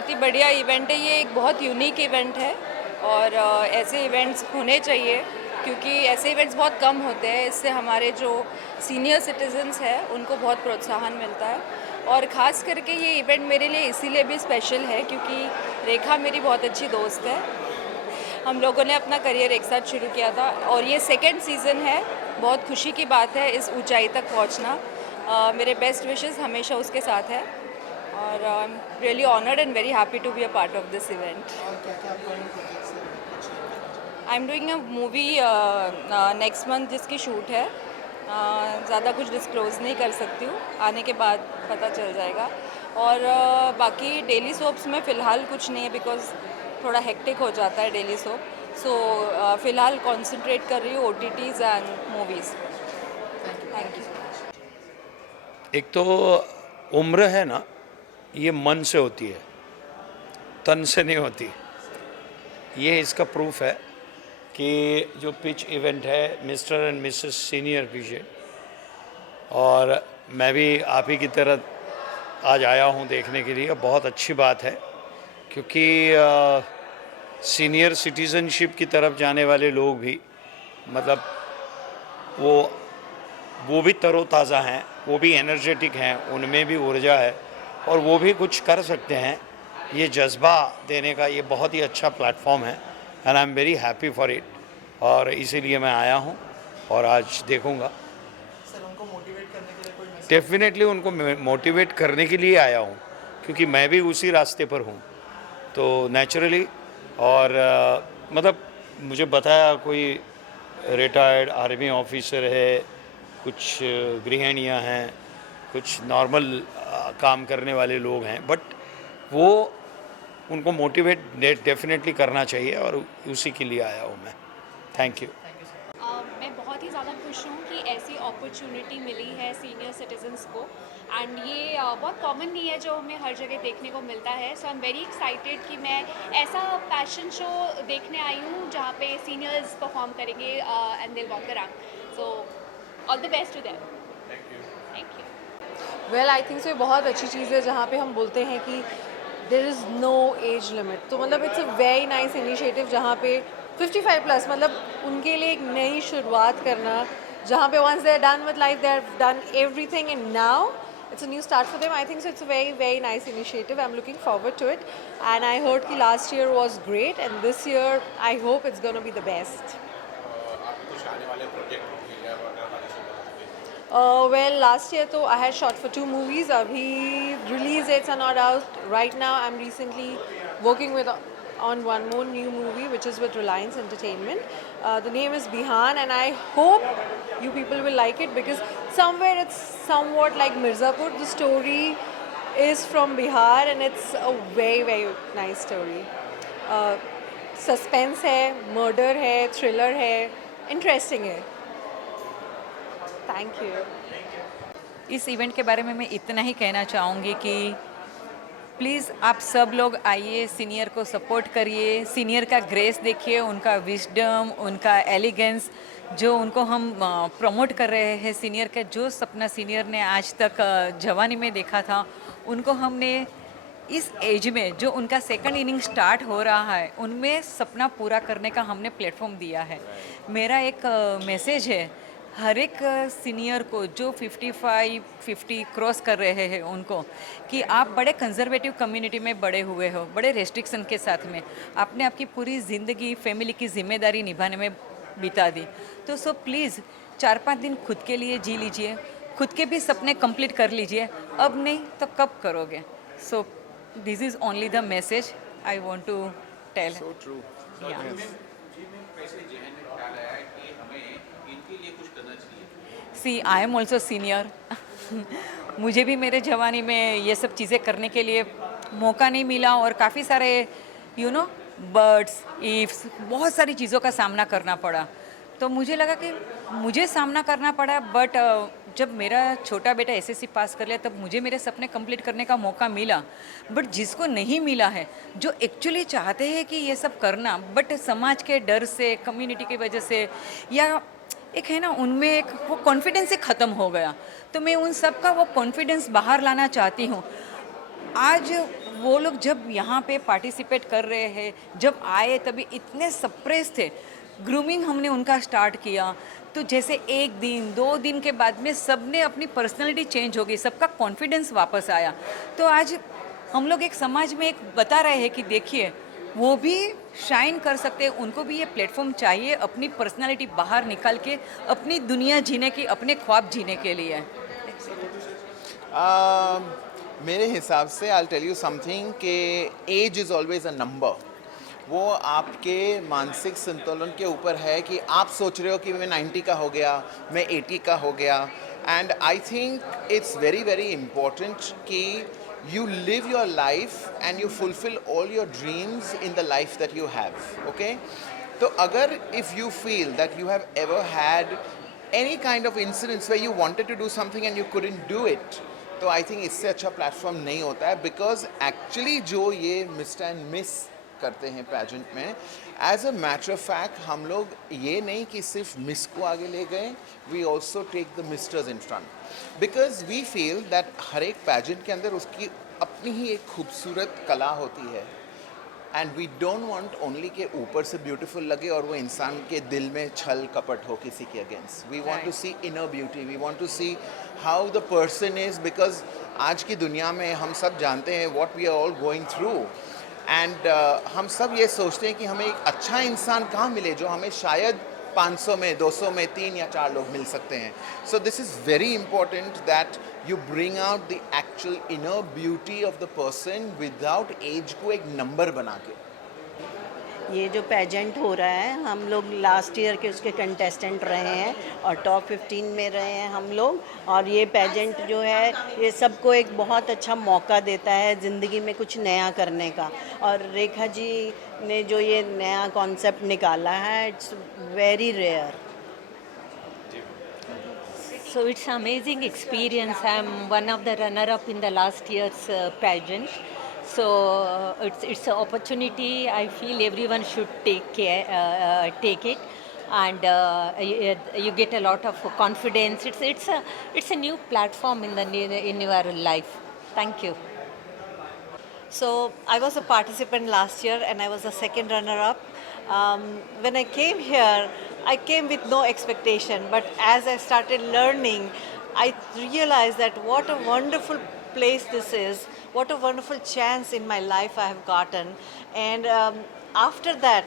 बहुत ही बढ़िया इवेंट है। ये एक बहुत यूनिक इवेंट है और ऐसे इवेंट्स होने चाहिए क्योंकि ऐसे इवेंट्स बहुत कम होते हैं। इससे हमारे जो सीनियर सिटीजन्स हैं उनको बहुत प्रोत्साहन मिलता है और ख़ास करके ये इवेंट मेरे लिए इसीलिए भी स्पेशल है क्योंकि रेखा मेरी बहुत अच्छी दोस्त है। हम लोगों ने अपना करियर एक साथ शुरू किया था और ये सेकेंड सीज़न है। बहुत खुशी की बात है इस ऊंचाई तक पहुंचना। मेरे बेस्ट विशेस हमेशा उसके साथ है और I am really honoured and very happy to be a part of this event. I am doing a movie next month जिसकी शूट है। ज़्यादा कुछ डिस्क्लोज़ नहीं कर सकती हूँ, आने के बाद पता चल जाएगा। और बाकी डेली सोप्स में फ़िलहाल कुछ नहीं है बिकॉज़ थोड़ा हेक्टिक हो जाता है डेली सोप। सो फ़िलहाल कॉन्सेंट्रेट कर रही हूँ OTTs and movies. Thank you. एक तो उम्र है ना, ये मन से होती है, तन से नहीं होती। ये इसका प्रूफ है कि जो पिच इवेंट है मिस्टर एंड मिसेस सीनियर पीछे, और मैं भी आप ही की तरह आज आया हूँ देखने के लिए। बहुत अच्छी बात है क्योंकि सीनियर सिटीज़नशिप की तरफ जाने वाले लोग भी मतलब वो भी तरोताज़ा हैं, वो भी एनर्जेटिक हैं, उनमें भी ऊर्जा है और वो भी कुछ कर सकते हैं। ये जज्बा देने का ये बहुत ही अच्छा प्लेटफॉर्म है and I am very happy for it, और इसीलिए मैं आया हूँ और आज देखूँगा। सर उनको मोटिवेट करने के लिए कोई मैसेज? डेफिनेटली उनको मोटिवेट करने के लिए आया हूँ क्योंकि मैं भी उसी रास्ते पर हूँ तो नेचुरली। और मतलब मुझे बताया कोई रिटायर्ड आर्मी ऑफिसर है, कुछ गृहिणियाँ हैं, कुछ नॉर्मल काम करने वाले लोग हैं, बट वो उनको मोटिवेट डेफिनेटली करना चाहिए और उसी के लिए आया हूँ मैं। Thank you. मैं बहुत ही ज़्यादा खुश हूँ कि ऐसी अपॉर्चुनिटी मिली है सीनियर सिटीजन्स को एंड ये बहुत कॉमन नहीं है जो हमें हर जगह देखने को मिलता है। सो आई एम वेरी एक्साइटेड कि मैं ऐसा पैशन शो देखने आई हूँ जहाँ पे सीनियर्स परफॉर्म करेंगे and they walk around. So all the best to them. Thank you. Well I think so ये बहुत अच्छी चीज़ है जहाँ पे हम बोलते हैं कि there is no age limit. तो मतलब it's a very nice initiative जहाँ पे 55 प्लस मतलब उनके लिए एक नई शुरुआत करना, जहाँ पे once they are done with life, they are done everything and now it's a new start for them. I think so it's a very nice initiative. I'm looking forward to it and I heard कि last year was great and this year I hope it's going to be the best. आपके कुछ आने वाले project होंगे या वगैरह वाले से बात होगी? Well, last year तो I had shot for 2 movies. अभी release dates are not out right now. I'm recently working with on one more new movie which is with Reliance Entertainment. The name is Bihan and I hope you people will like it because somewhere it's somewhat like Mirzapur. The story is from Bihar and it's a very nice story. Suspense है, murder है, thriller है, interesting है. Thank you. इस event के बारे में मैं इतना ही कहना चाहूँगी कि प्लीज़ आप सब लोग आइए, सीनियर को सपोर्ट करिए, सीनियर का ग्रेस देखिए, उनका विजडम, उनका एलिगेंस जो उनको हम प्रमोट कर रहे हैं। सीनियर का जो सपना सीनियर ने आज तक जवानी में देखा था, उनको हमने इस एज में जो उनका सेकंड इनिंग स्टार्ट हो रहा है उनमें सपना पूरा करने का हमने प्लेटफॉर्म दिया है। मेरा एक मैसेज है हर एक सीनियर को जो 55-50 क्रॉस कर रहे हैं उनको कि आप बड़े कंजर्वेटिव कम्युनिटी में बड़े हुए हो, बड़े रेस्ट्रिक्शन के साथ में आपने आपकी पूरी ज़िंदगी फैमिली की जिम्मेदारी निभाने में बिता दी। तो सो प्लीज़ 4-5 दिन खुद के लिए जी लीजिए, खुद के भी सपने कंप्लीट कर लीजिए। अब नहीं तो कब करोगे? So this is only the message I want to tell. So true. See I am also senior. मुझे भी मेरे जवानी में ये सब चीज़ें करने के लिए मौका नहीं मिला और काफ़ी सारे बर्ड्स इफ्स बहुत सारी चीज़ों का सामना करना पड़ा। तो मुझे लगा कि मुझे सामना करना पड़ा, बट जब मेरा छोटा बेटा एसएससी पास कर लिया तब मुझे मेरे सपने कंप्लीट करने का मौका मिला। बट जिसको नहीं मिला है, जो एक्चुअली चाहते हैं कि ये सब करना बट समाज के डर से, कम्युनिटी की वजह से या एक है ना उनमें एक वो कॉन्फिडेंस ही ख़त्म हो गया। तो मैं उन सब का वो कॉन्फिडेंस बाहर लाना चाहती हूँ। आज वो लोग जब यहाँ पे पार्टिसिपेट कर रहे हैं, जब आए तभी इतने सप्रेस थे। ग्रूमिंग हमने उनका स्टार्ट किया तो जैसे 1 दिन 2 दिन के बाद में सब ने अपनी पर्सनैलिटी चेंज हो गई, सबका कॉन्फिडेंस वापस आया। तो आज हम लोग एक समाज में एक बता रहे हैं कि देखिए वो भी शाइन कर सकते हैं, उनको भी ये प्लेटफॉर्म चाहिए अपनी पर्सनालिटी बाहर निकाल के अपनी दुनिया जीने की, अपने ख्वाब जीने के लिए। मेरे हिसाब से आई टेल यू समथिंग कि age is always a number. वो आपके मानसिक संतुलन के ऊपर है कि आप सोच रहे हो कि मैं 90 का हो गया, मैं 80 का हो गया। And I think it's very very important कि you live your life and you fulfill all your dreams in the life that you have, okay? So agar if you feel that you have ever had any kind of incidents where you wanted to do something and you couldn't do it, तो I think इससे अच्छा platform नहीं होता है। Because actually जो ये mister and miss करते हैं पैजेंट में, as a matter of fact हम लोग ये नहीं कि सिर्फ मिस को आगे ले गए, we also take the misters in front, because we feel that हर एक पैजेंट के अंदर उसकी अपनी ही एक खूबसूरत कला होती है। And we don't want only के ऊपर से ब्यूटीफुल लगे और वो इंसान के दिल में छल कपट हो किसी के against. We want to see inner beauty, we want to see how the person is, because आज की दुनिया में हम सब जानते हैं what we are all going through. And हम सब ये सोचते हैं कि हमें एक अच्छा इंसान कहाँ मिले जो हमें शायद 500 में 200 में 3 या 4 लोग मिल सकते हैं। So this is very important that you bring out the actual inner beauty of the person without age को एक नंबर बना के। ये जो पेजेंट हो रहा है, हम लोग लास्ट ईयर के उसके कंटेस्टेंट रहे हैं और टॉप 15 में रहे हैं हम लोग। और ये पेजेंट जो है ये सबको एक बहुत अच्छा मौका देता है ज़िंदगी में कुछ नया करने का। और रेखा जी ने जो ये नया कॉन्सेप्ट निकाला है, it's very rare. So it's an amazing experience. I'm one of the runner-up in the last year's pageant. So it's an opportunity. I feel everyone should take it, and you get a lot of confidence. It's a new platform in your life. Thank you. So I was a participant last year and I was a second runner-up. When I came here, I came with no expectation, but as I started learning, I realized that what a wonderful place this is, what a wonderful chance in my life I have gotten. And after that,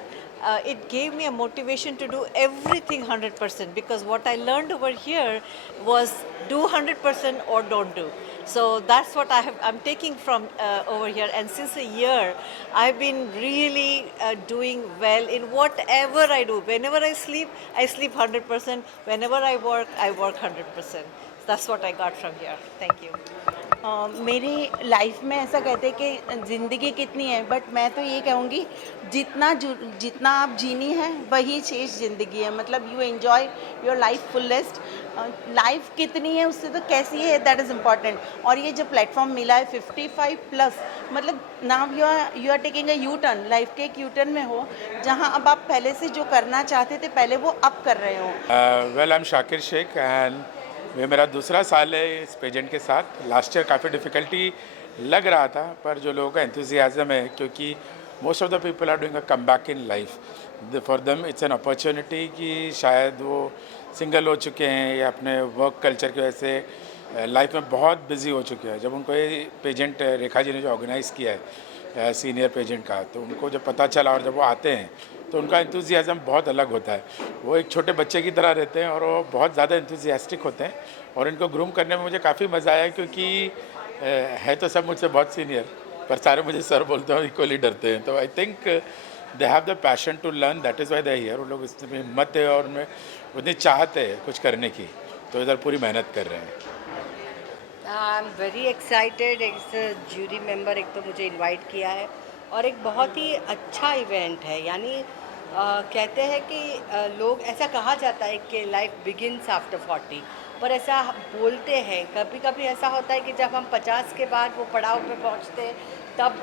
it gave me a motivation to do everything 100%, because what I learned over here was do 100% or don't do. So that's what I'm taking from over here. And since a year, I've been really doing well in whatever I do. Whenever I sleep 100%. Whenever I work 100%. That's what I got from here. Thank you. मेरी life में ऐसा कहते हैं कि ज़िंदगी कितनी है, but मैं तो ये कहूँगी जितना आप जीनी है वही शेष ज़िंदगी है। मतलब you enjoy your life fullest. Life कितनी है उससे तो कैसी है, दैट इज़ इम्पॉर्टेंट। और ये जो प्लेटफॉर्म मिला है 55+, मतलब now you are taking a U turn, life के एक यू टर्न में हो जहाँ अब आप पहले से जो करना चाहते थे पहले वो अब कर रहे हो। Well I am Shakir Shaikh and ये मेरा दूसरा साल है इस पेजेंट के साथ। लास्ट ईयर काफ़ी डिफ़िकल्टी लग रहा था, पर जो लोगों का एंथुजियाज़म है, क्योंकि most of the people are doing a come back in life, for them it's an opportunity कि शायद वो सिंगल हो चुके हैं या अपने वर्क कल्चर की वजह से लाइफ में बहुत बिजी हो चुके हैं। जब उनको ये पेजेंट रेखा जी ने जो ऑर्गेनाइज़ किया है सीनियर पेजेंट का, तो उनको जब पता चला और जब वो आते हैं तो उनका एंथुजियाज़म बहुत अलग होता है। वो एक छोटे बच्चे की तरह रहते हैं और वो बहुत ज़्यादा एंथुजियास्टिक होते हैं। और इनको ग्रूम करने में मुझे काफ़ी मज़ा आया, क्योंकि है तो सब मुझसे बहुत सीनियर, पर सारे मुझे सर बोलते हैं और इक्वली डरते हैं। तो I think they have the passion to learn, that is why they here. वो लोग इसमें हिम्मत है और उनमें उतनी चाहत है कुछ करने की, तो इधर पूरी मेहनत कर रहे हैं। आई एम वेरी एक्साइटेड। एक जूरी मेंबर एक तो मुझे इनवाइट किया है और एक बहुत ही अच्छा इवेंट है। यानी कहते हैं कि लोग, ऐसा कहा जाता है कि लाइफ बिगिनस आफ्टर 40, पर ऐसा बोलते हैं। कभी कभी ऐसा होता है कि जब हम 50 के बाद वो पड़ाव पे पहुंचते हैं, तब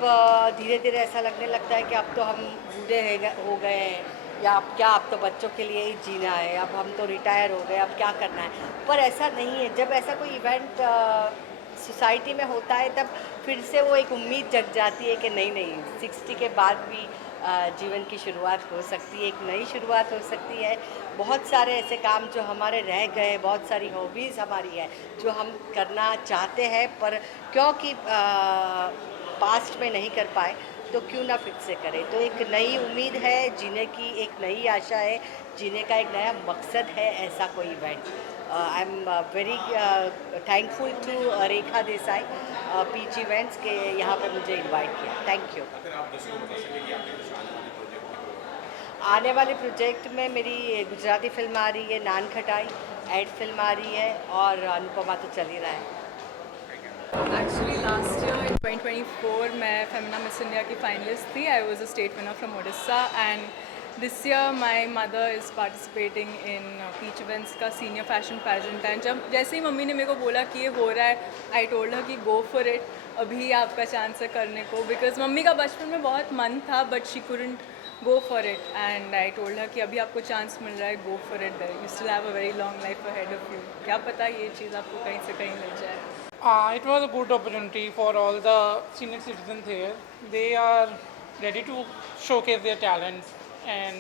धीरे धीरे ऐसा लगने लगता है कि अब तो हम बूढ़े हो गए हैं, या अब तो बच्चों के लिए ही जीना है, अब हम तो रिटायर हो गए, अब क्या करना है। पर ऐसा नहीं है। जब ऐसा कोई इवेंट सोसाइटी में होता है तब फिर से वो एक उम्मीद जग जाती है कि नहीं नहीं 60 के बाद भी जीवन की शुरुआत हो सकती है, एक नई शुरुआत हो सकती है। बहुत सारे ऐसे काम जो हमारे रह गए, बहुत सारी हॉबीज़ हमारी है जो हम करना चाहते हैं पर क्योंकि पास्ट में नहीं कर पाए, तो क्यों ना फिर से करें। तो एक नई उम्मीद है, जीने की एक नई आशा है, जीने का एक नया मकसद है ऐसा कोई event. I am very thankful to Rekha Desai Peach Events के यहाँ पे मुझे इनवाइट किया। Thank you. आने वाले प्रोजेक्ट में मेरी गुजराती फिल्म आ रही है नान खटाई, एड फिल्म आ रही है और अनुपमा तो चल ही रहा है। एक्चुअली लास्ट ईयर इन 2024 मैं फेमिना मिस इंडिया की फाइनलिस्ट थी। I was a state winner from Odisha and this year my mother is participating in Peach Events का सीनियर फैशन पैजेंट है। जब जैसे ही मम्मी ने मेरे को बोला कि ये हो रहा है, आई टोल्ड हर कि गो फॉर इट, अभी आपका चांस है करने को। बिकॉज मम्मी का बचपन में बहुत मन था but she couldn't go for it and I told her कि अभी आपको चांस मिल रहा है, go for it, you still have a very long life ahead of you। क्या पता ये चीज़ आपको कहीं से कहीं मिल जाए। It was a good opportunity for all the senior citizens here. They are ready to showcase their talents and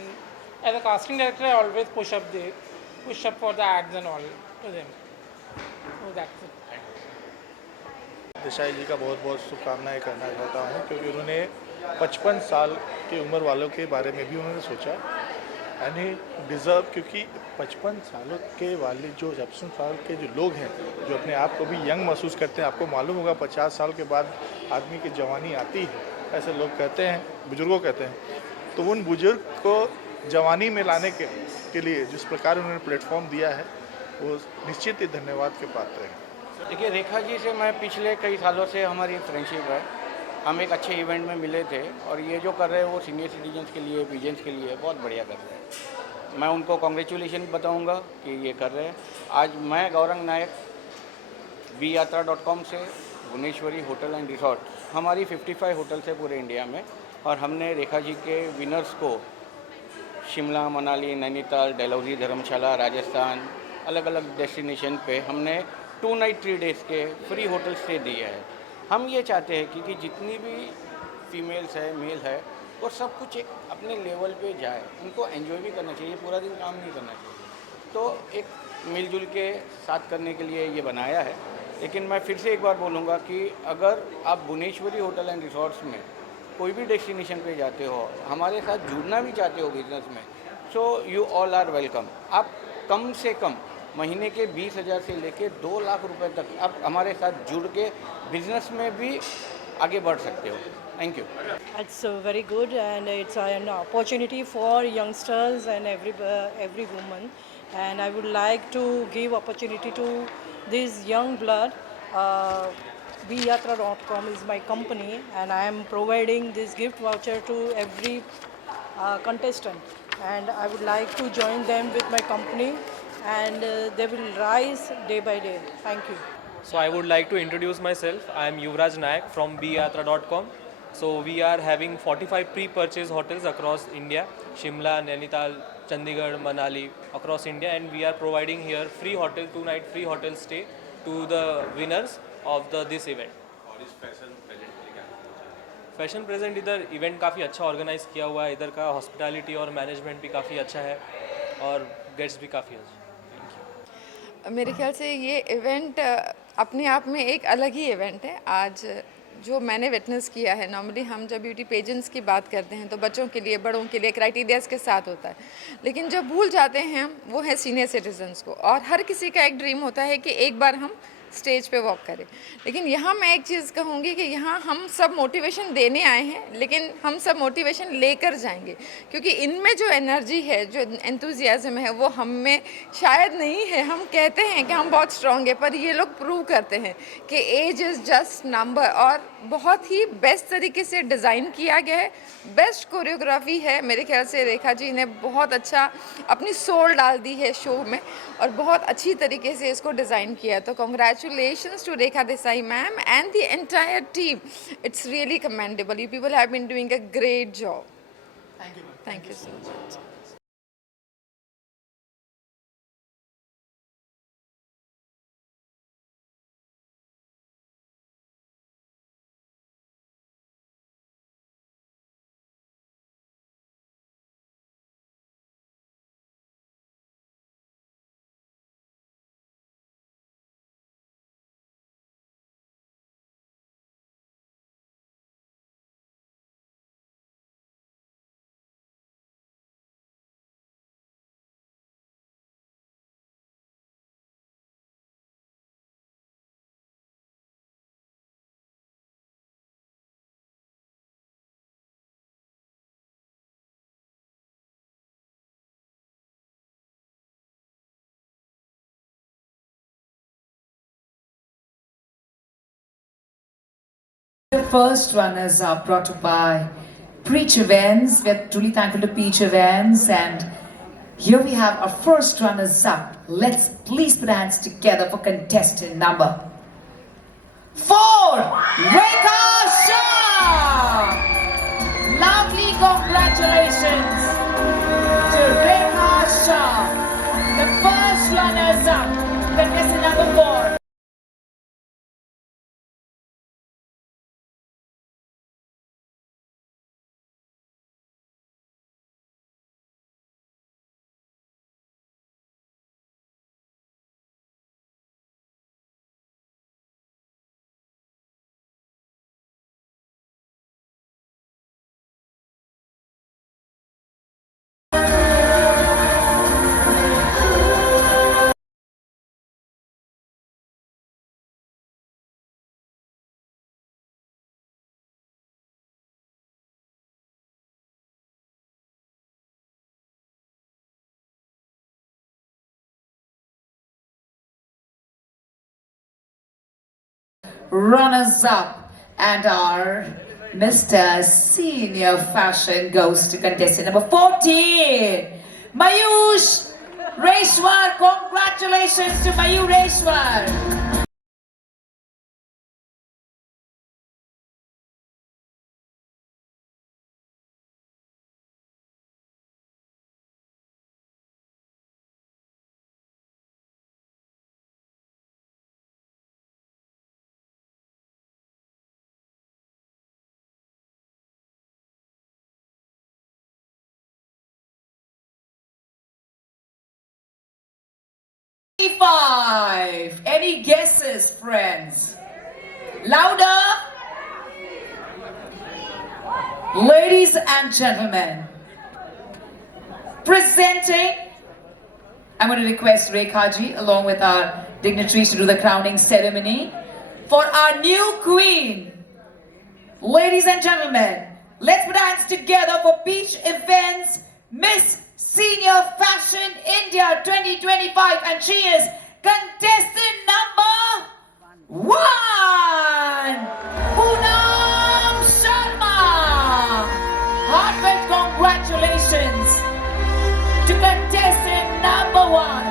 as a casting director I always push up for the ads and all to them. So that's it. Desai जी का बहुत बहुत शुभकामनाएं करना चाहता हूँ क्योंकि उन्होंने 55 साल की उम्र वालों के बारे में भी उन्होंने सोचा यानी डिज़र्व, क्योंकि 55 सालों के वाले जो 55 साल के जो लोग हैं जो अपने आप को भी यंग महसूस करते हैं, आपको मालूम होगा 50 साल के बाद आदमी की जवानी आती है, ऐसे लोग कहते हैं, बुजुर्गों कहते हैं। तो उन बुजुर्ग को जवानी में लाने के लिए जिस प्रकार उन्होंने प्लेटफॉर्म दिया है वो निश्चित ही धन्यवाद के पात्र हैं। देखिए, रेखा जी से मैं पिछले कई सालों से हमारी फ्रेंडशिप है। हम एक अच्छे इवेंट में मिले थे और ये जो कर रहे हैं वो सीनियर सिटीजन्स के लिए, पीजेंट्स के लिए बहुत बढ़िया कर रहे हैं। मैं उनको कॉन्ग्रेचुलेशन बताऊंगा कि ये कर रहे हैं। आज मैं गौरंग नायक BYatra.com से भुवनेश्वरी होटल एंड रिसोर्ट, हमारी 55 होटल्स है पूरे इंडिया में और हमने रेखा जी के विनर्स को शिमला, मनाली, नैनीताल, डलहौजी, धर्मशाला, राजस्थान, अलग अलग डेस्टिनेशन पे हमने 2 नाइट 3 डेज़ के फ्री होटल स्टे दिए है। हम ये चाहते हैं कि जितनी भी फीमेल्स है, मेल है, वो सब कुछ एक अपने लेवल पे जाए, उनको एंजॉय भी करना चाहिए, पूरा दिन काम नहीं करना चाहिए। तो एक मिलजुल के साथ करने के लिए ये बनाया है। लेकिन मैं फिर से एक बार बोलूँगा कि अगर आप भुवनेश्वरी होटल एंड रिसोर्ट्स में कोई भी डेस्टिनेशन पे जाते हो, हमारे साथ जुड़ना भी चाहते हो बिजनेस में, so you all are welcome. आप कम से कम महीने के 20,000 से लेके 2 लाख रुपए तक आप हमारे साथ जुड़ के बिजनेस में भी आगे बढ़ सकते हो। Thank you. It's very good and it's an opportunity for youngsters and every woman, and I would like to give opportunity to this young blood. BYatra.com is my company and I am providing this gift voucher to every contestant, and I would like to join them with my company and they will rise day by day. Thank you. So I would like to introduce myself. I am Yuvraj Nayak from BYatra.com. So we are having 45 pre-purchase hotels across India, Shimla, Nainital, Chandigarh, Manali, across India, and we are providing here free hotel, 2 night free hotel stay to the winners of this event. और इस fashion present इधर event काफ़ी अच्छा organise किया हुआ है। इधर का हॉस्पिटैलिटी और मैनेजमेंट भी काफ़ी अच्छा है और गेट्स भी काफ़ी अच्छा। मेरे ख्याल से ये इवेंट अपने आप में एक अलग ही इवेंट है। आज जो मैंने विटनेस किया है, नॉर्मली हम जब ब्यूटी पेजेंट्स की बात करते हैं तो बच्चों के लिए, बड़ों के लिए क्राइटेरियाज के साथ होता है, लेकिन जब भूल जाते हैं हम वो है सीनियर सिटीजन्स को। और हर किसी का एक ड्रीम होता है कि एक बार हम स्टेज पे वॉक करें। लेकिन यहाँ मैं एक चीज़ कहूँगी कि यहाँ हम सब मोटिवेशन देने आए हैं, लेकिन हम सब मोटिवेशन लेकर जाएंगे, क्योंकि इनमें जो एनर्जी है, जो एंथुजियाज़म है, वो हम में शायद नहीं है। हम कहते हैं कि हम बहुत स्ट्रॉन्ग है, पर ये लोग प्रूव करते हैं कि एज इज़ जस्ट नंबर। और बहुत ही बेस्ट तरीके से डिज़ाइन किया गया है, बेस्ट कोरियोग्राफी है। मेरे ख्याल से रेखा जी ने बहुत अच्छा अपनी सोल डाल दी है शो में और बहुत अच्छी तरीके से इसको डिज़ाइन किया है। तो congratulations to Rekha Desai ma'am and the entire team. It's really commendable. You people have been doing a great job. Thank you. Thank you so much. The first runners are brought up by Preach Events. We're truly thankful to Preach Events, and here we have our first runners up. Let's please put hands together for contestant number 4, Rekha Shah. Lovely congratulations to Rekha Shah, the first runners up, contestant number 4. Runners up and our Mr. Senior Fashion goes to contestant number 14, Mayush Reshwar. Congratulations to Mayush Reshwar. Any guesses, friends? Louder! Ladies and gentlemen, presenting, I'm going to request Rekha ji along with our dignitaries to do the crowning ceremony for our new queen. Ladies and gentlemen, let's put our hands together for Peach Events Miss Senior Fashion India 2025, and she is contestant number 1, Poonam Sharma. Heartfelt congratulations to contestant number 1,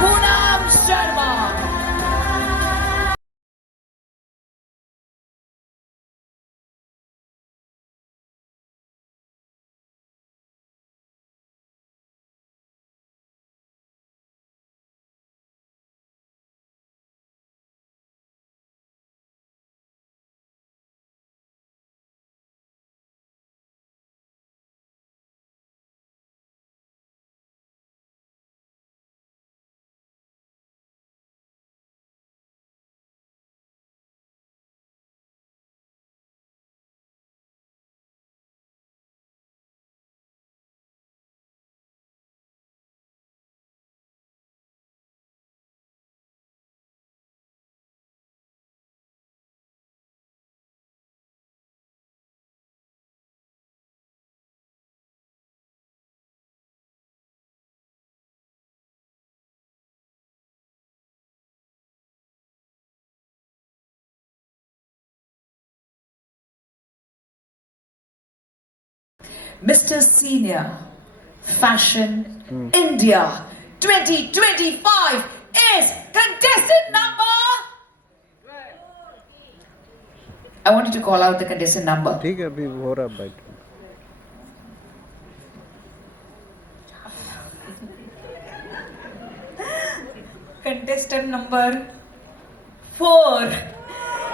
Poonam Sharma. Mr. Senior Fashion India 2025 is contestant number. I want you to call out the contestant number. ठीक है अभी हो रहा बैठ. Contestant number 4,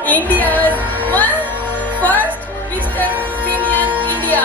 India's first Mr. Senior India.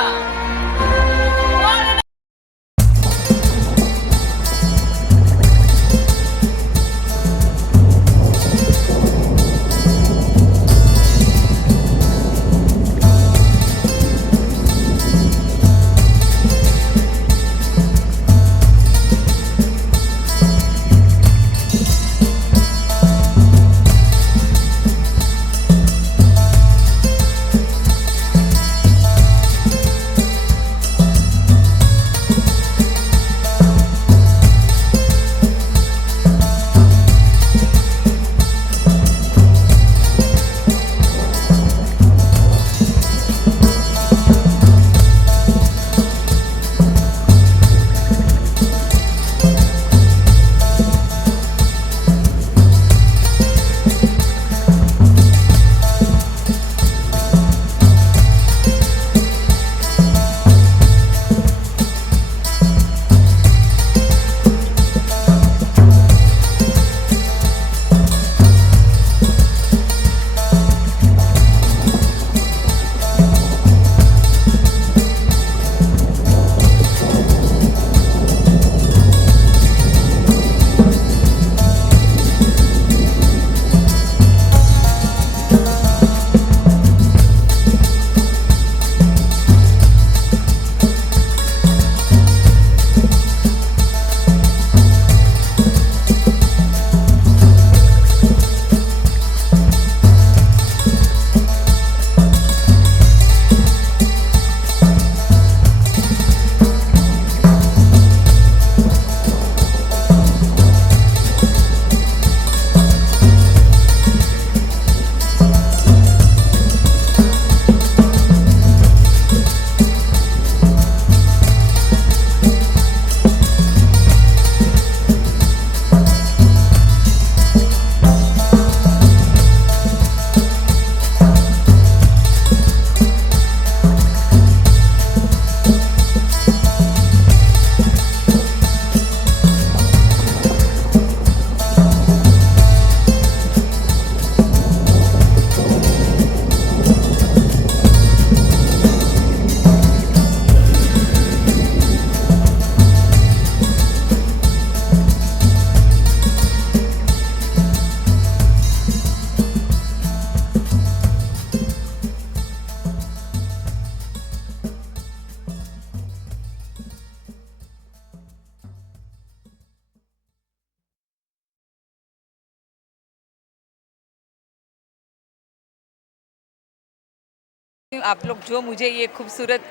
चाहती हूँ आप लोग जो मुझे ये खूबसूरत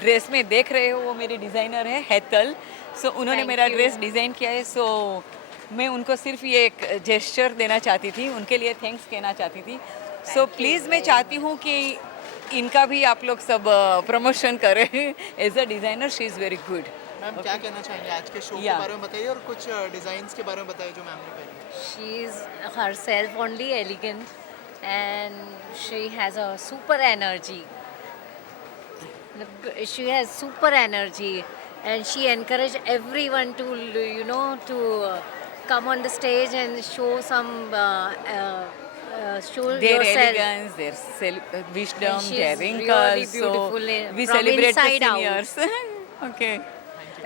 ड्रेस में देख रहे हो वो मेरे डिज़ाइनर है हेतल। सो उन्होंने मेरा ड्रेस डिज़ाइन किया है। सो मैं उनको सिर्फ ये एक जेस्चर देना चाहती थी, उनके लिए थैंक्स कहना चाहती थी। सो प्लीज़ मैं चाहती हूँ कि इनका भी आप लोग सब प्रमोशन करें। As a designer she is very good. Ma'am क्या कहना चाहेंगे आज के शो के बारे में बताइए और कुछ डिज़ाइंस के बारे में बताइए जो मैम ने पहनी। She is herself only elegant and she has a super energy. She has super energy and she encourage everyone to to come on the stage and show some show their yourself. elegance, their wisdom, And she their is wrinkles. really So beautiful we from celebrate the inside out. seniors. Okay.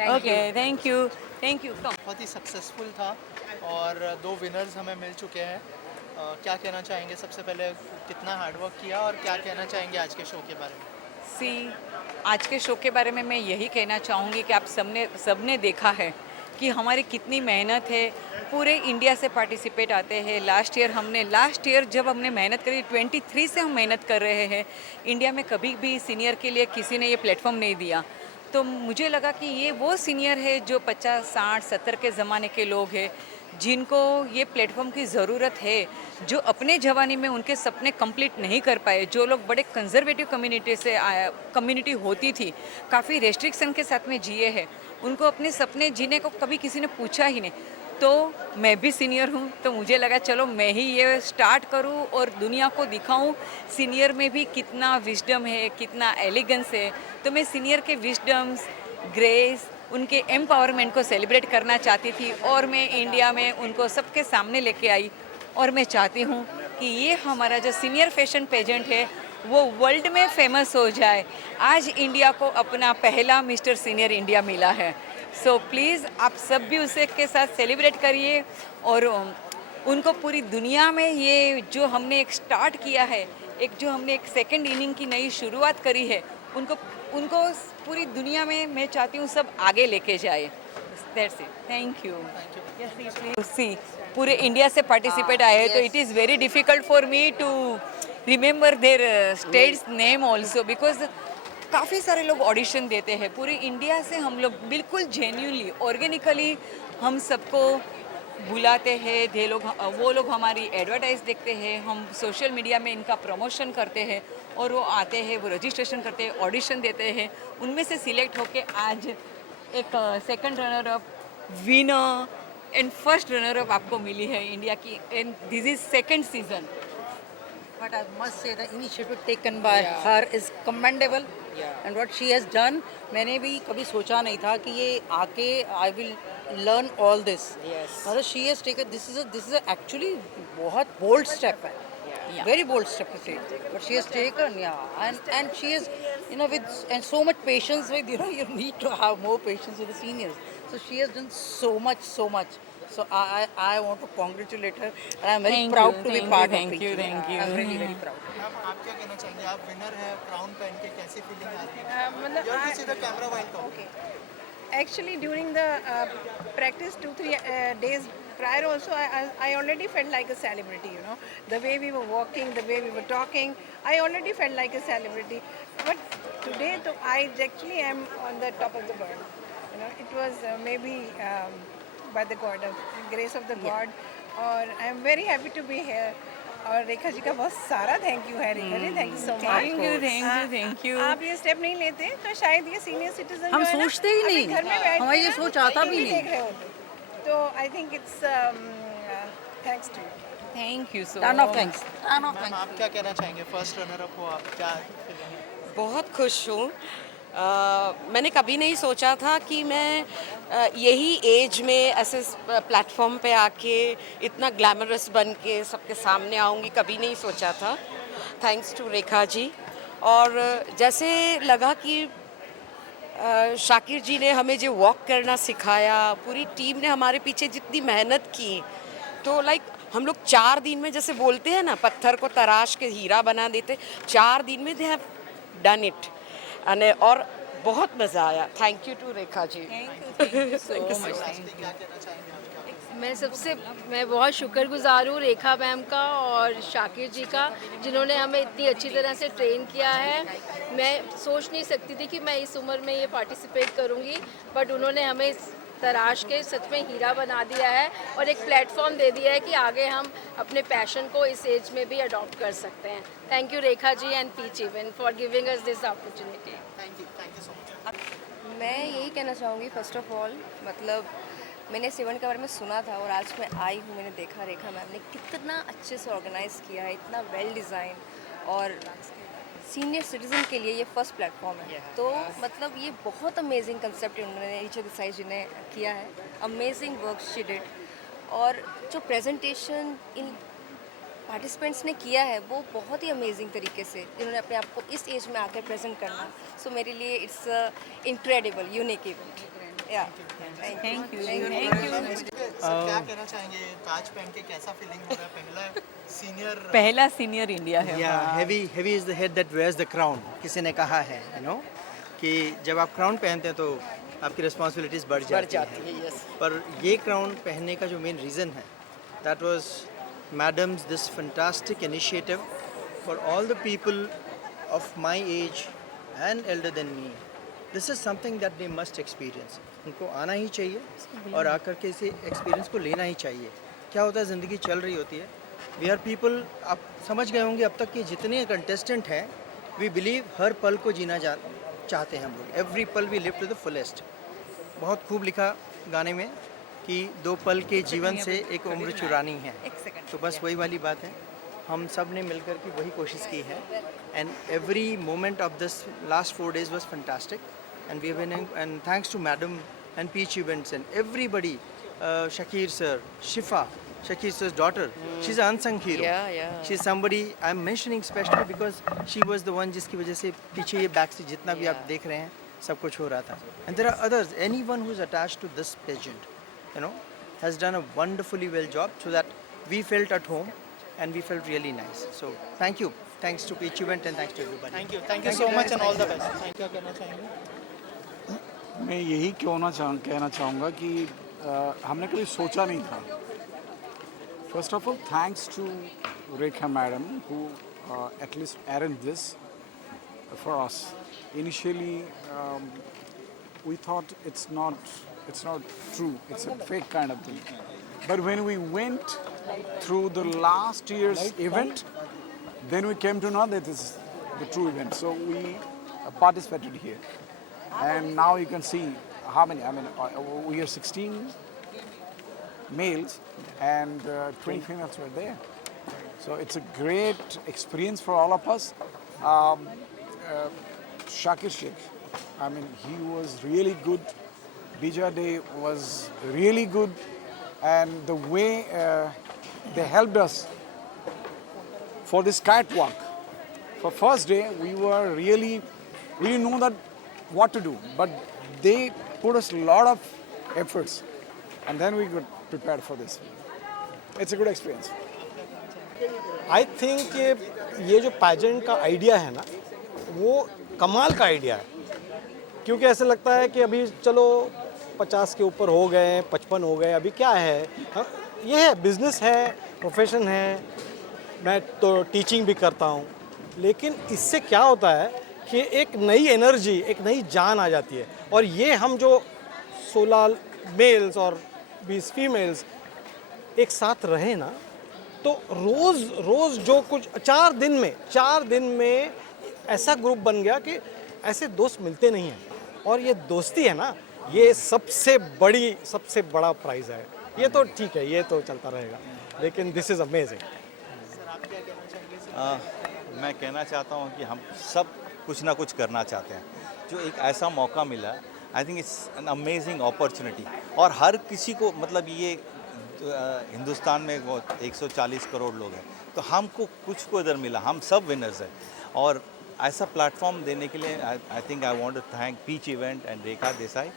Okay. Thank you. Thank you. Come. बहुत ही successful था और 2 winners हमें मिल चुके हैं। क्या कहना चाहेंगे सबसे पहले, कितना हार्डवर्क किया और क्या कहना चाहेंगे आज के शो के बारे में? आज के शो के बारे में मैं यही कहना चाहूँगी कि आप सबने देखा है कि हमारी कितनी मेहनत है। पूरे इंडिया से पार्टिसिपेट आते हैं। लास्ट ईयर जब हमने मेहनत करी 23 से हम मेहनत कर रहे हैं। इंडिया में कभी भी सीनियर के लिए किसी ने ये प्लेटफॉर्म नहीं दिया। तो मुझे लगा कि ये वो सीनियर है जो 50, 60, 70 के ज़माने के लोग हैं जिनको ये प्लेटफॉर्म की ज़रूरत है, जो अपने जवानी में उनके सपने कंप्लीट नहीं कर पाए, जो लोग बड़े कंजर्वेटिव कम्युनिटी होती थी, काफ़ी रेस्ट्रिक्शन के साथ में जिए हैं, उनको अपने सपने जीने को कभी किसी ने पूछा ही नहीं। तो मैं भी सीनियर हूँ तो मुझे लगा चलो मैं ही ये स्टार्ट करूँ और दुनिया को दिखाऊँ सीनियर में भी कितना विजडम है, कितना एलिगेंस है। तो मैं सीनियर के विजडम्स, ग्रेस, उनके एम्पावरमेंट को सेलिब्रेट करना चाहती थी और मैं इंडिया में उनको सबके सामने लेके आई। और मैं चाहती हूँ कि ये हमारा जो सीनियर फैशन पेजेंट है वो वर्ल्ड में फेमस हो जाए। आज इंडिया को अपना पहला मिस्टर सीनियर इंडिया मिला है। सो प्लीज़ आप सब भी उसे के साथ सेलिब्रेट करिए और उनको पूरी दुनिया में ये जो हमने एक स्टार्ट किया है, जो हमने एक सेकंड इनिंग की नई शुरुआत करी है, उनको पूरी दुनिया में मैं चाहती हूँ सब आगे लेके जाए। That's it. Thank you. See पूरे इंडिया से पार्टिसिपेट आए हैं तो it is very difficult for me to remember their states name also because काफ़ी सारे लोग ऑडिशन देते हैं। पूरी इंडिया से हम लोग बिल्कुल जेन्यूनली ऑर्गेनिकली हम सबको बुलाते हैं। वो लोग हमारी एडवर्टाइज देखते हैं, हम सोशल मीडिया में इनका प्रमोशन करते हैं और वो आते हैं, वो रजिस्ट्रेशन करते हैं, ऑडिशन देते हैं, उनमें से सिलेक्ट होके आज एक second runner up, winner and first runner up आपको मिली है इंडिया की, and this is second season. But I must say the initiative taken by her is commendable. And what she has done, मैंने भी कभी सोचा नहीं था कि ये आके I will learn all this. मतलब she has taken this is actually बहुत bold step है. Very bold step to take. But she has taken, and she is, with so much patience with, you need to have more patience with the seniors. So she has done so much. So I want to congratulate her and I'm very proud to be part of it. Thank you. I'm really very proud. Ma'am आप क्या कहना चाहेंगे, आप winner हैं, crown पहन के कैसी feeling आ रही है? You have to see the camera while talking. Actually, during the practice 2-3 days prior also, I already felt like a celebrity, The way we were walking, the way we were talking, I already felt like a celebrity. But today, I actually am on the top of the world. It was maybe by the God, grace of the God. और I am very happy to be here. और रेखा जी का बहुत सारा thank you है। Rekha ji thank you so much. Thank you. आप ये step नहीं लेते तो शायद ये सीनियर सिटीजन हम सोचते ही नहीं, घर में बैठ हमारा ये सोच आता भी नहीं देख रहे होते। तो I think it's thanks to you. Thank you so Ton of thanks. Ma'am आप क्या कहना चाहेंगे, फर्स्ट रनर अप हो आप, क्या फीलिंग है? बहुत खुश हूँ। मैंने कभी नहीं सोचा था कि मैं यही एज में ऐसे प्लेटफॉर्म पे आके इतना ग्लैमरस बन के सबके सामने आऊँगी, कभी नहीं सोचा था। थैंक्स टू रेखा जी। और जैसे लगा कि शाकिर जी ने हमें जो वॉक करना सिखाया, पूरी टीम ने हमारे पीछे जितनी मेहनत की, तो हम लोग 4 दिन में, जैसे बोलते हैं ना, पत्थर को तराश के हीरा बना देते, 4 दिन में दे हैव डन इट। और बहुत मज़ा आया। Thank you to Rekha ji. Thank you so much. मैं बहुत शुक्रगुजार हूँ रेखा मैम का और शाकिर जी का, जिन्होंने हमें इतनी अच्छी तरह से ट्रेन किया है। मैं सोच नहीं सकती थी कि मैं इस उम्र में ये पार्टिसिपेट करूँगी, बट उन्होंने हमें तराश के सच में हीरा बना दिया है और एक प्लेटफॉर्म दे दिया है कि आगे हम अपने पैशन को इस एज में भी अडॉप्ट कर सकते हैं। Thank you Rekha ji and Peach Event for giving us this opportunity. Thank you so much. मैं यही कहना चाहूँगी फर्स्ट ऑफ ऑल, मतलब मैंने इस इवेंट के बारे में सुना था और आज मैं आई हूँ, मैंने देखा रेखा मैम ने कितना अच्छे से ऑर्गेनाइज़ किया है, इतना वेल डिज़ाइन, और सीनियर सिटीज़न के लिए ये फर्स्ट प्लेटफॉर्म है। तो मतलब ये बहुत अमेजिंग कंसेप्ट उन्होंने नीचे देसाई जी ने किया है, अमेजिंग वर्क शी डिड, और जो प्रेजेंटेशन इन पार्टिसिपेंट्स ने किया है वो बहुत ही अमेजिंग तरीके से जिन्होंने अपने आप को इस एज में आकर प्रेजेंट करना, सो मेरे लिए इट्स इनक्रेडिबल यूनिक इवेंट। या थैंक यू। क्या कहना चाहेंगे, ताज पहन के कैसा फीलिंग हो रहा है? पहला सीनियर इंडिया है। Heavy is the head that wears the crown. किसी ने कहा है कि जब आप क्राउन पहनते हैं तो आपकी रिस्पॉन्सिबिलिटीज़ बढ़ जाती है। पर ये क्राउन पहनने का जो मेन रीज़न है, that was madams this fantastic initiative for all the people of my age and Elder than me. This is something that they must experience. उनको आना ही चाहिए और आकर के इसे एक्सपीरियंस को लेना ही चाहिए। क्या होता है, ज़िंदगी चल रही होती है, वी आर पीपल, आप समझ गए होंगे अब तक कि जितने कंटेस्टेंट हैं, वी बिलीव हर पल को जीना चाहते हैं हम लोग। एवरी पल we live to the fullest. बहुत खूब लिखा गाने में कि 2 पल के जीवन से एक उम्र चुरानी है, तो बस वही वाली बात है। हम सब ने मिलकर के वही कोशिश की है, and every moment of this last 4 days was fantastic, and we have been, and thanks to Madam and Peach Events and everybody, Shakir sir, Shifa, Shakir sir's daughter, she's an unsung hero. She's somebody I'm mentioning specially because she was the one जिसकी वजह से पीछे ये back से जितना भी आप देख रहे हैं सब कुछ हो रहा था। And there are others, anyone who's attached to this pageant, has done a wonderfully well job, so that we felt at home and we felt really nice. So thank you, thanks to Peach Event and thanks to everybody. Thank you so much and all the best. Thank you। कहना चाहेंगे? मैं यही कहना चाहूँगा कि हमने कभी सोचा नहीं था। First of all thanks to Rekha madam who at least arranged this for us. Initially we thought it's not true, it's a fake kind of thing, but when we went through the last year's event, then we came to know that this is the true event, so we participated here. And now you can see how many, we are 16 males and 20 females were there. So it's a great experience for all of us. Shakir Sheikh, he was really good. Bija Day was really good. And the way they helped us for this catwalk. For first day, we didn't know that what to do, but they put us a lot of efforts, and then we got prepared for this. It's a good experience. I think ये जो pageant का idea है ना, वो कमाल का idea है, क्योंकि ऐसे लगता है कि अभी चलो 50 के ऊपर हो गए, 55 हो गए, अभी क्या है, ये है, बिजनेस है, प्रोफेशन है, मैं तो टीचिंग भी करता हूँ, लेकिन इससे क्या होता है कि एक नई एनर्जी, एक नई जान आ जाती है। और ये हम जो 16 मेल्स और 20 फीमेल्स एक साथ रहे ना, तो रोज़ जो कुछ 4 दिन में ऐसा ग्रुप बन गया कि ऐसे दोस्त मिलते नहीं हैं। और ये दोस्ती है ना, ये सबसे बड़ा प्राइज़ है। ये तो ठीक है, ये तो चलता रहेगा, लेकिन दिस इज़ अमेजिंग। मैं कहना चाहता हूँ कि हम सब कुछ ना कुछ करना चाहते हैं। जो एक ऐसा मौका मिला, आई think it's an amazing opportunity, और हर किसी को, मतलब ये हिंदुस्तान में 140 करोड़ लोग हैं, तो हमको कुछ को इधर मिला, हम सब विनर्स हैं। और ऐसा प्लेटफॉर्म देने के लिए I think I want to thank Peach event and Rekha Desai.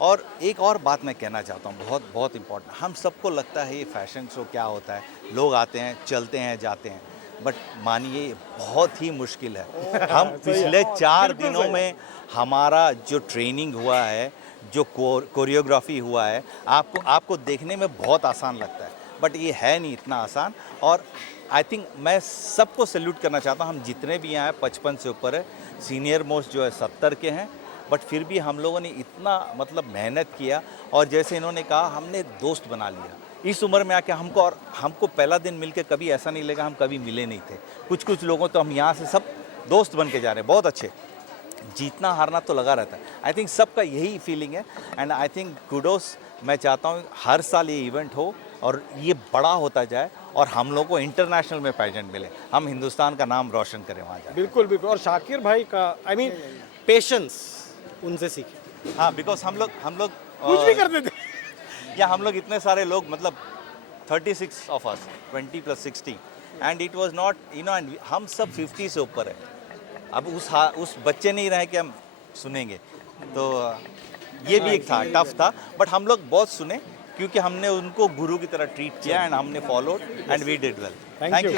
और एक और बात मैं कहना चाहता हूँ, बहुत इम्पोर्टेंट, हम सबको लगता है ये फैशन शो क्या होता है, लोग आते हैं, चलते हैं, जाते हैं, बट मानिए बहुत ही मुश्किल है। हम पिछले 4 दिनों में हमारा जो ट्रेनिंग हुआ है, जो कोरियोग्राफी हुआ है, आपको देखने में बहुत आसान लगता है, बट ये है नहीं इतना आसान। और आई थिंक मैं सबको सैल्यूट करना चाहता हूँ। हम जितने भी यहाँ हैं 55 से ऊपर है, सीनियर मोस्ट जो है 70 के हैं, बट फिर भी हम लोगों ने इतना मतलब मेहनत किया। और जैसे इन्होंने कहा, हमने दोस्त बना लिया इस उम्र में आके। हमको पहला दिन मिलके कभी ऐसा नहीं लगा हम कभी मिले नहीं थे। कुछ लोगों तो हम यहाँ से सब दोस्त बन के जा रहे हैं, बहुत अच्छे। जीतना हारना तो लगा रहता है। आई थिंक सबका यही फीलिंग है एंड आई थिंक कुडोस। मैं चाहता हूँ हर साल ये इवेंट हो और ये बड़ा होता जाए और हम लोग को इंटरनेशनल में पेजेंट मिले, हम हिंदुस्तान का नाम रोशन करें वहाँ जाए। बिल्कुल बिल्कुल। और शाकिर भाई का आई मीन पेशेंस उनसे सीखे। हाँ, बिकॉज हम लोग कुछ भी कर देते या हम लोग इतने सारे लोग, मतलब 36 of us, 20 + 60 and it was not and हम सब 50 से ऊपर है। अब उस बच्चे नहीं रहे कि हम सुनेंगे, तो ये भी एक था, टफ था, बट हम लोग बहुत सुने क्योंकि हमने उनको गुरु की तरह ट्रीट किया एंड हमने followed and we did well. Thank you.